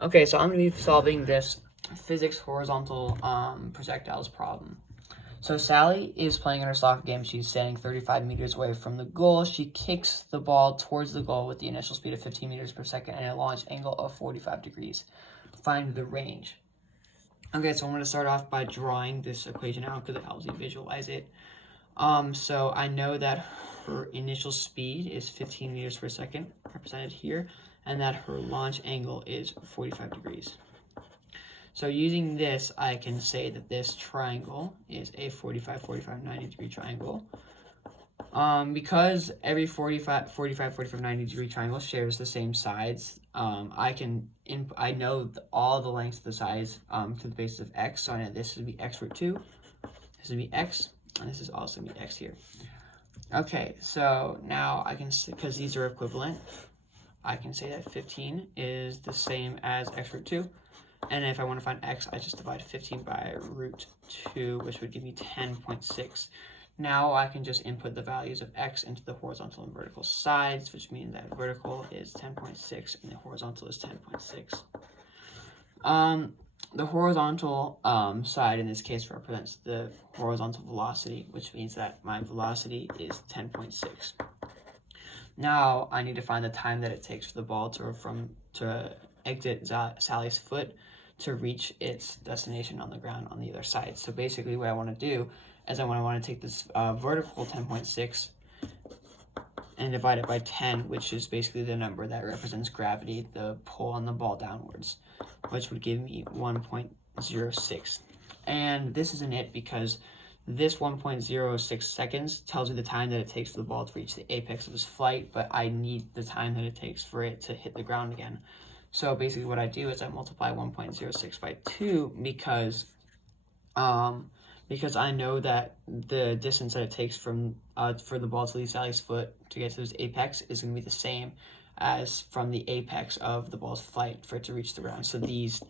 Okay, so I'm going to be solving this physics horizontal projectiles problem. So Sally is playing in her soccer game. She's standing 35 meters away from the goal. She kicks the ball towards the goal with the initial speed of 15 meters per second and a launch angle of 45 degrees. Find the range. Okay, so I'm going to start off by drawing this equation out because it helps you visualize it. So I know that her initial speed is 15 meters per second, represented here, and that her launch angle is 45 degrees. So using this, I can say that this triangle is a 45, 45, 90 degree triangle. Because every 45, 90 degree triangle shares the same sides, I know all the lengths of the sides to the basis of x. So I know this would be x root 2, this would be x, and this is also going to be x here. Okay, so now I can, because these are equivalent, I can say that 15 is the same as x root 2. And if I want to find x, I just divide 15 by root 2, which would give me 10.6. Now I can just input the values of x into the horizontal and vertical sides, which means that vertical is 10.6 and the horizontal is 10.6. The horizontal side in this case represents the horizontal velocity, which means that my velocity is 10.6. Now I need to find the time that it takes for the ball to exit Sally's foot to reach its destination on the ground on the other side. So basically what I want to do is I want to take this vertical 10.6 and divide it by 10, which is basically the number that represents gravity, the pull on the ball downwards, which would give me 1.06. And this isn't it because this 1.06 seconds tells me the time that it takes for the ball to reach the apex of its flight, but I need the time that it takes for it to hit the ground again. So basically what I do is I multiply 1.06 by 2 because I know that the distance that it takes from for the ball to leave Sally's foot to get to its apex is going to be the same as from the apex of the ball's flight for it to reach the ground. So these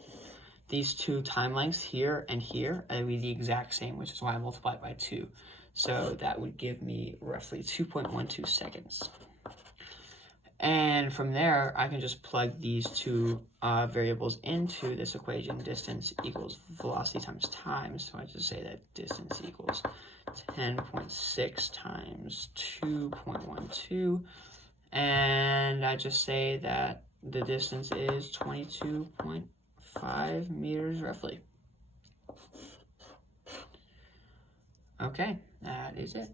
two time lengths here and here will be the exact same, which is why I multiply it by 2. So that would give me roughly 2.12 seconds. And from there, I can just plug these two variables into this equation. Distance equals velocity times time. So I just say that distance equals 10.6 times 2.12. And I just say that the distance is 22.5 meters roughly. Okay, that is it.